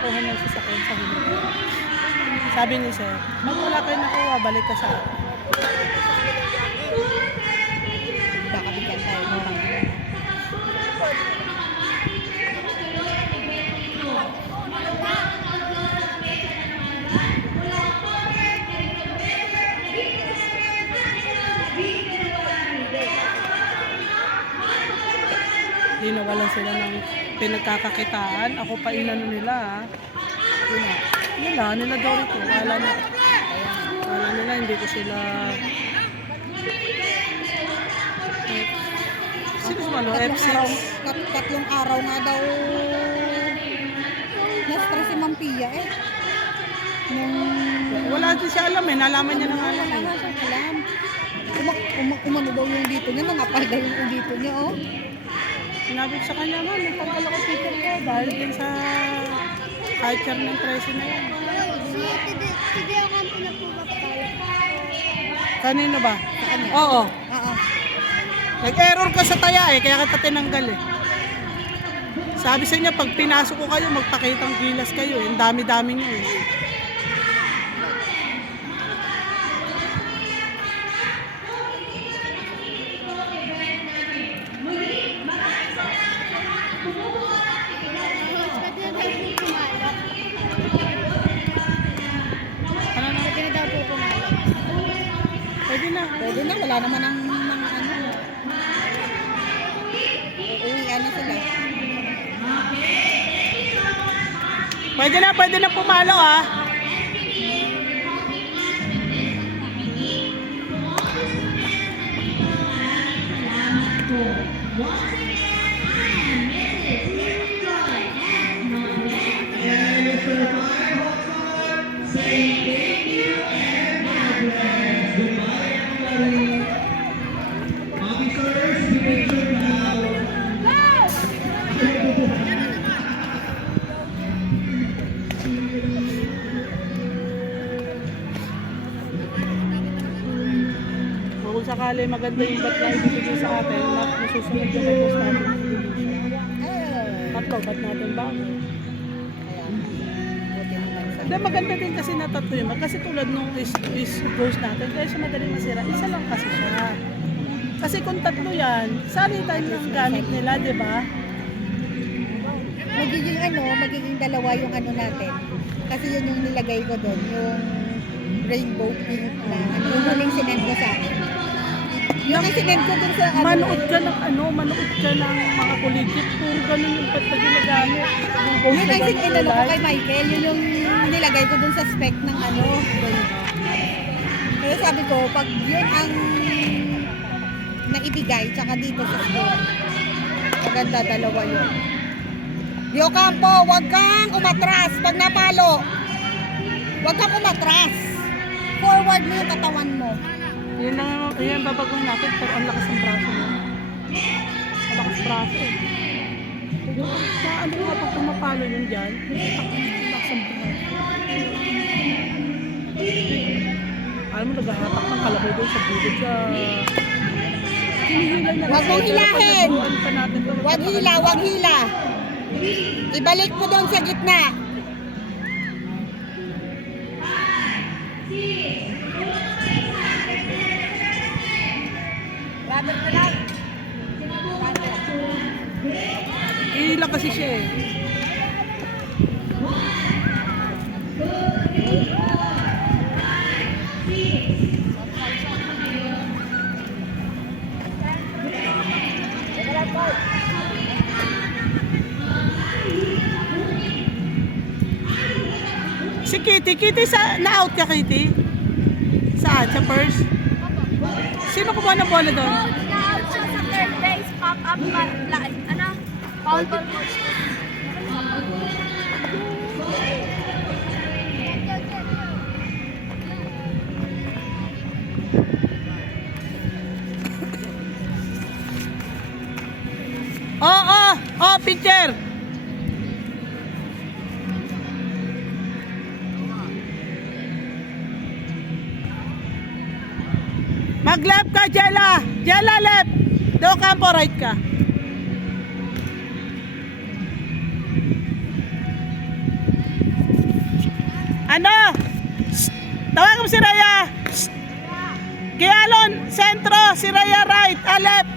nakakuha ng sasakyan sa huli. Sabi ni sir, pag wala kayo nakuha, balik ka sa akin. Baka bigyan tayo ng pangalaman. Hindi nawalan sila ng pinagkakakitaan. Ako pa inano nila. Nila Dorito. Kala nila hindi ko sila... Sino sumalo? F6? Tatlong araw nga daw na-stress si Ma'am Pia eh. Wala din siya alam eh. Nalaman niya na nga lang eh. Wala siya alam. Umano daw yung dito niya, nangapal daw yung dito niya oh. Sinabi ko sa kanya, ma'am, nagpagkala ko ticket ko dahil din sa culture ng 13 na yan. Hindi ako ang pinagpupapala. Kanino ba? Sa kanya? Oo. Oo. Nag-error ka sa taya eh, kaya kita tinanggal eh. Sabi sa niya, pag pinasok ko kayo, magpakitang gilas kayo eh. Ang dami-dami niyo eh. Pwede na daw po pumalo. Ano na? Pwede na daw po pumalo. Pwede na. Pwede na, wala naman ang mga ano. Uuwian na sila. Pwede na pumalo ah. Kung sakali maganda yung bat na ibibigay sa atin, masusunod yung repost natin sa Indonesia. Tatlo, bat natin ba? Hindi, maganda din kasi na tatlo yun. Kasi tulad nung is ghost natin, kaya siya madaling masira. Isa lang kasi siya. Kasi kung tatlo yan, sali tayo ng gamit nila, di ba? Magiging dalawa yung ano natin. Kasi yun yung nilagay ko doon, yung rainbow pink na ano, yung huling sinend ko sa akin. Yung sinend ko doon sa ano. Manood ka ng mga kuligit, puro ganun yung ba't na ginagamit. Yung Yun ghost ang na sinend ko gano'n, kay Michael, yun yung nilagay ko doon sa spec ng ano. Kaya sabi ko, pag yun ang naibigay, tsaka dito sa school, maganda dalawa yun. Yo Campo, wag kang umatras pag napalo. Wag kang umatras. Forward mo yung katawan mo. Yan babaguhin natin, pero ang lakas ng braso mo. Ang lakas braso eh. Sa ano nga pag pumapalo yun dyan, ang lakas ng braso. Alam mo, naghahatak ng kalabaw doon sa bukid sa... Wag mong hilahin. Wag hila. Ibalik mo doon sa gitna. Rubber na lang. Hila kasi siya eh. Si Kitty na-out ka Kitty? Saan? Sa first? Sino kumuha ng bola doon? Na-out siya sa third base, pop-up, foul ball coach. Picture! Mag-left ka, Jella! Jella, left! Do Campo, right ka. Ano? Shh! Tawagan mo si Raya. Shh! Kialon, sentro, si Raya right, left.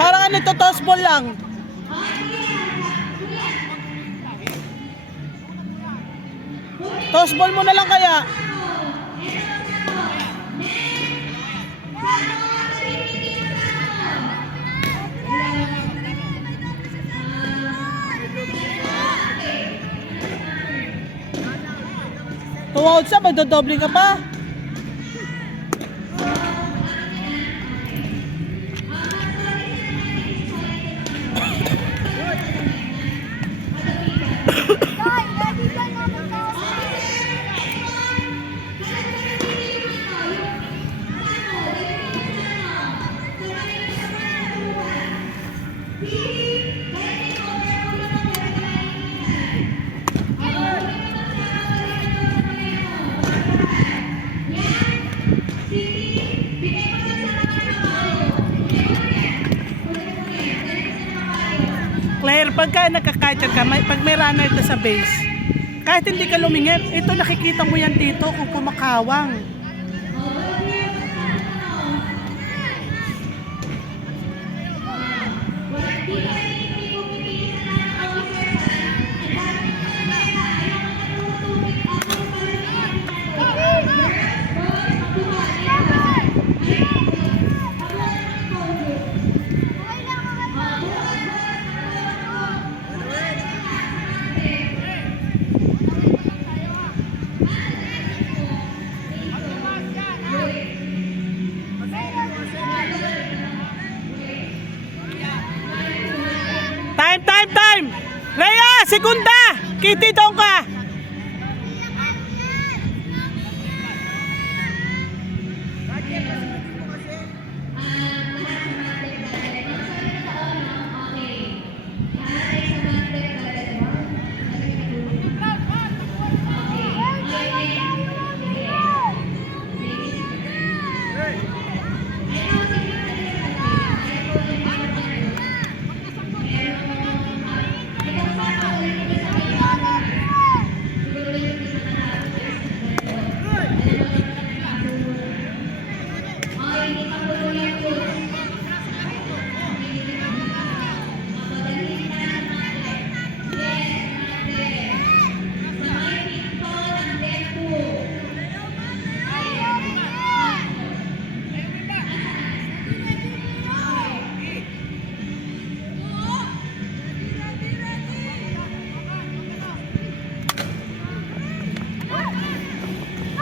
Parang ano, totos ball lang. Toss ball mo na lang kaya. Two outs na, magdodoble ka pa. Claire, pagka nagka-catcher ka, pag may runner ka sa base, kahit hindi ka lumingit, ito nakikita mo yan dito kung kumakawang. Time! Rhea, segunda! Kitty doon ka!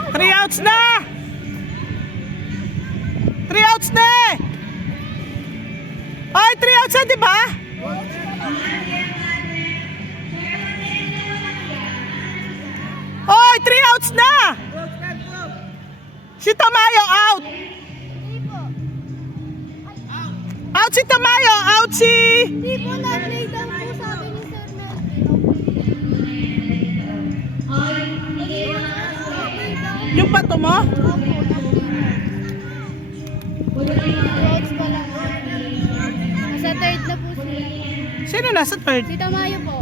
Three outs na! 3 outs na! Ay, 3 outs na, di ba? Oy, 3 outs na! Si Tamayo out! Out si Tamayo! Out si... Hindi po na-play down po sabi ni Sir Melvin. Yung pato mo? Roads pa lang. Nasa third na po sila. Sino nasa third? Si Tamayo po.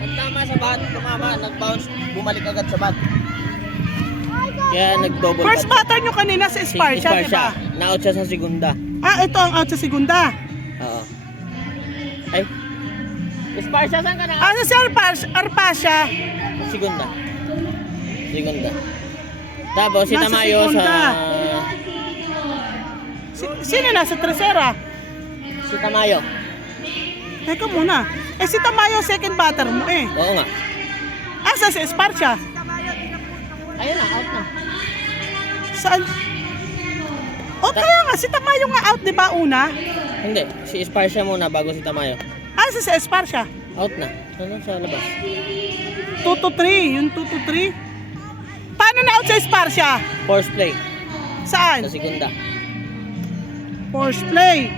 Nagtama sa bat, tumama, nag-bounce, bumalik agad sa bat. Kaya nag-double First bat. batter nyo kanina sa Esparcia, di ba? Na-out siya sa segunda. Ah, ito ang out sa segunda. Oo. Ay. Esparcia, saan ka na? Ah, sa Arpasia. Segunda. Segunda. Tapos si Nasa Tamayo segunda. sa... Sino nasa tercera? Si Tamayo. Teka muna. Eh si Tamayo second batter mo eh. Oo nga. Asa si Esparcia? Ayun na, out na. Saan? O kaya nga, si Tamayo nga out, di ba una? Hindi, si Esparcia muna bago si Tamayo. Asa si Esparcia? Out na. Ano sa labas? 2 to 3, yung 2 to 3. Paano na out si Esparcia? Force play Saan? sa segunda. Force play.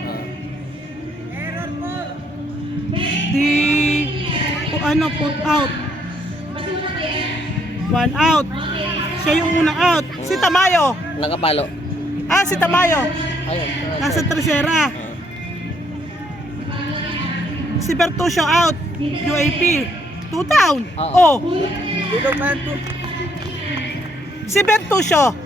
Put out. 1 out. Siya yung unang out. Si Tamayo. Nakapalo. Ah, si Tamayo. Ayun. Nasa tercera. Si Bertuccio out. UAP. 2 down. Oo. Oh. Si Bertuccio.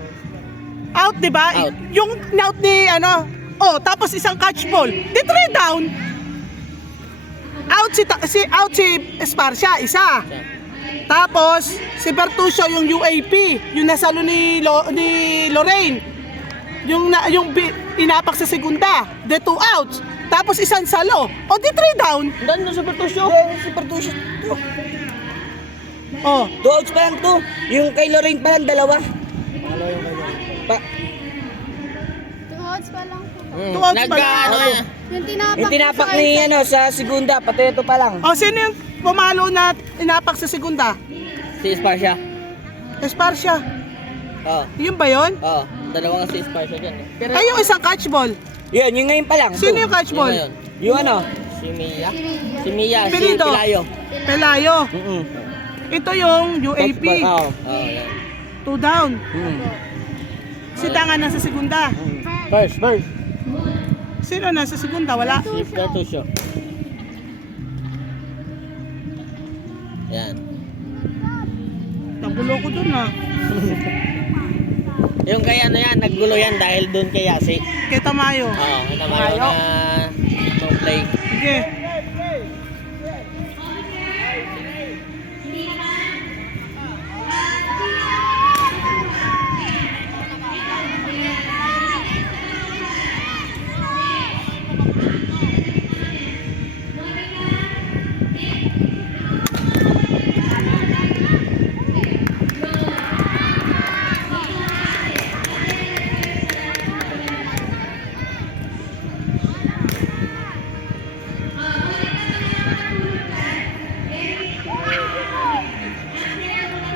Out, di ba? Out. Yung out ni ano. Oh, tapos isang catch ball. Di 3 down. out si Esparcia, isa. Tapos, si Bertuccio yung UAP, yung nasalo ni Lorraine. Inapak sa segunda, the 2 outs. Tapos isang salo. O di 3 down. Dan sa Bertuccio. Si Bertuccio. Oh, 2 outs pa lang to. Yung kay Lorraine pa lang, dalawa. Pa, Two outs pa lang po. 2 outs pa lang. Ano eh. yung tinapak ni sa segunda, pati ito pa lang. O, sino yung pumalo na inapak sa segunda? Si Esparcia. Esparcia. Oo. Yun ba yun? Oo. Dalawa kasi Esparcia dyan eh. Pero Ay, yung isang catchball. Yun, yung ngayon pa lang. Sino yung yun catchball? ngayon. Yung ano? Si Mia. Si Mia, si Pilido. Pilayo. Pelayo. Mm-mm. Ito yung UAP. Oo. Oo, yan. 2 down. Mm. Si Dangan nasa segunda. First. Sino nasa segunda? Wala. Si Bertuccio. Yan. Nagulo ko dun ah. Yung kay ano yan, naggulo yan dahil doon kay Yasi. Kay Tamayo. Oo, namayo na no play. Sige.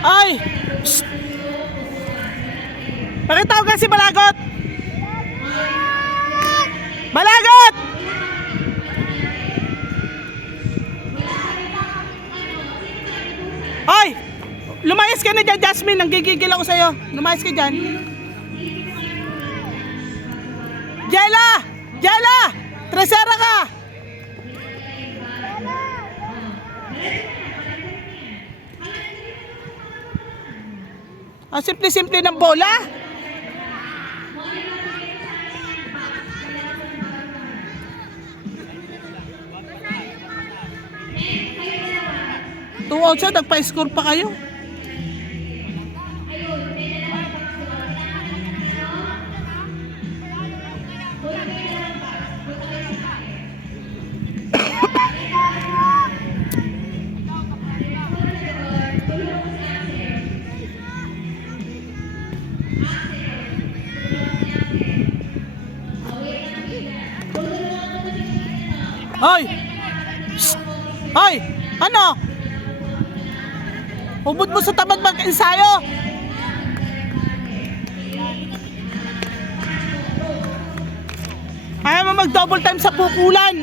Ay! Psst! Pakitawag ka si Balagot! Balagot! Ay! Lumayas ka na dyan, Jasmine. Nanggigigil ako sa'yo. Lumayas ka dyan. Jella! Jella! Tresera ka! Ang simple-simple ng bola. Two outs na, nagpa-score pa kayo. Hoy! Shh! Hoy! Ano? Hubod mo sa tamad mag-ensayo! Ayaw mo mag-double time sa pukulan!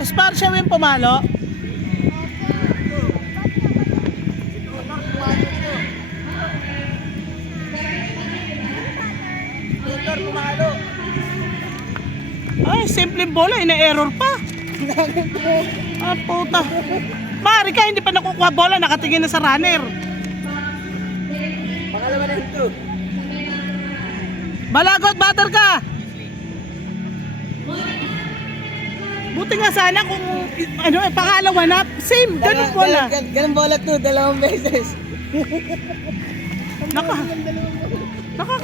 Esparcia yung pumalo. Ay, simpleng bola, ina-error pa. Ah, puta. Mari ka, hindi pa nakukuha bola, nakatingin na sa runner. Pangalawa na ito. Balagot, batter ka. Buti nga sana kung ano, pangalawa na, same, ganun bola. Ganun bola to, 2 beses. Nakaka